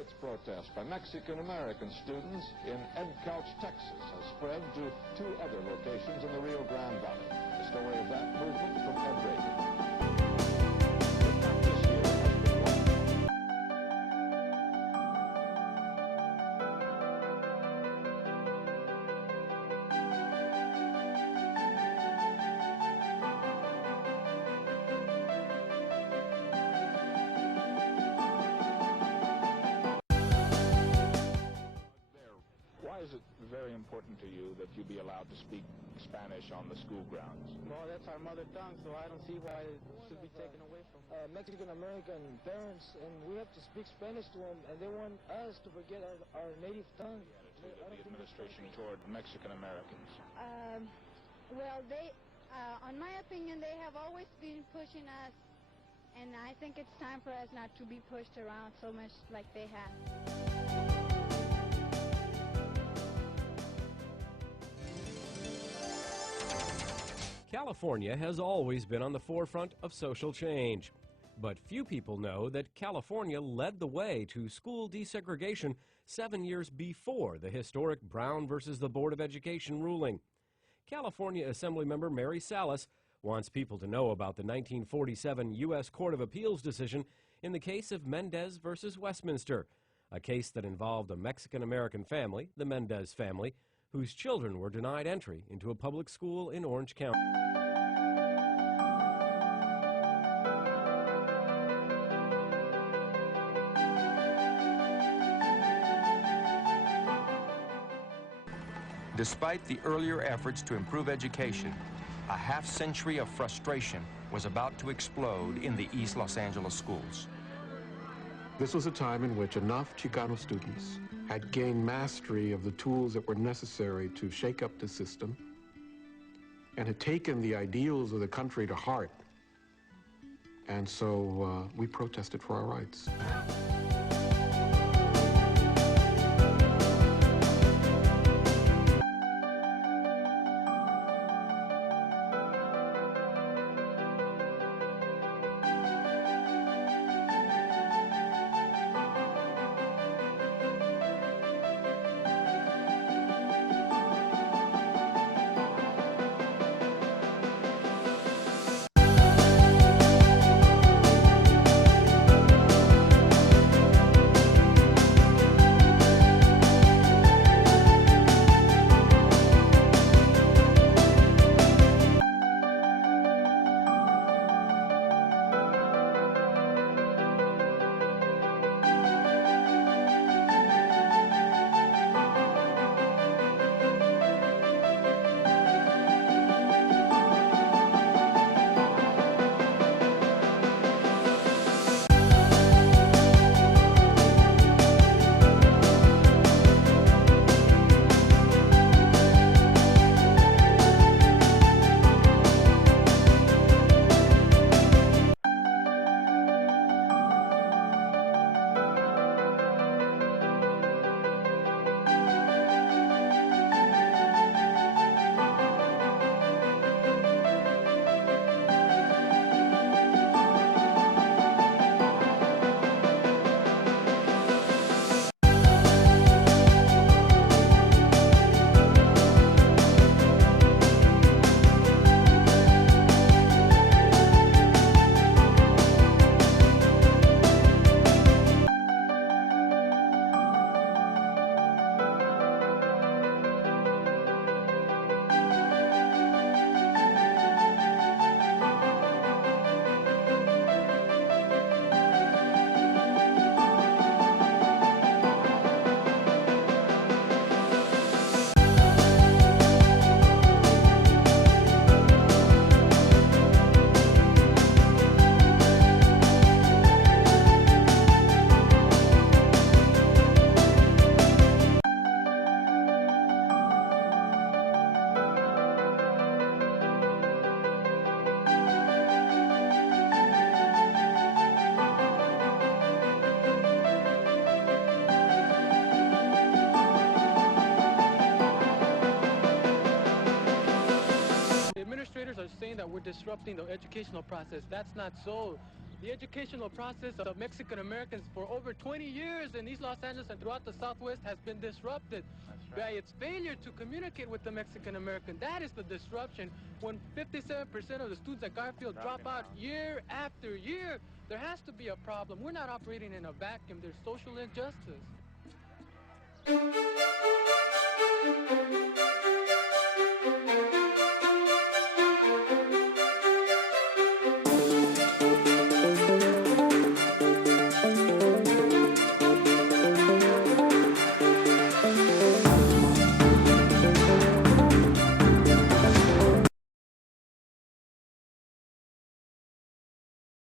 rights protest by Mexican-American students in Edcouch, Texas, has spread to 2 other locations in the Rio Grande Valley. The story of that movement from Ed Reagan. Why is it very important to you that you be allowed to speak Spanish on the school grounds? Well, that's our mother tongue, so I don't see why it should be taken away from Mexican-American parents, and we have to speak Spanish to them, and they want us to forget our native tongue. The attitude of the administration toward Mexican-Americans? Well, on my opinion, they have always been pushing us, and I think it's time for us not to be pushed around so much like they have. California has always been on the forefront of social change. But few people know that California led the way to school desegregation 7 years before the historic Brown versus the Board of Education ruling. California Assemblymember Mary Salas wants people to know about the 1947 U.S. Court of Appeals decision in the case of Mendez versus Westminster, a case that involved a Mexican-American family, the Mendez family, whose children were denied entry into a public school in Orange County. Despite the earlier efforts to improve education, a half-century of frustration was about to explode in the East Los Angeles schools. This was a time in which enough Chicano students had gained mastery of the tools that were necessary to shake up the system and had taken the ideals of the country to heart. And so we protested for our rights. Administrators are saying that we're disrupting the educational process. That's not so. The educational process of Mexican Americans for over 20 years in East Los Angeles and throughout the Southwest has been disrupted by its failure to communicate with the Mexican American. That is the disruption. When 57% of the students at Garfield drop out year after year, there has to be a problem. We're not operating in a vacuum. There's social injustice.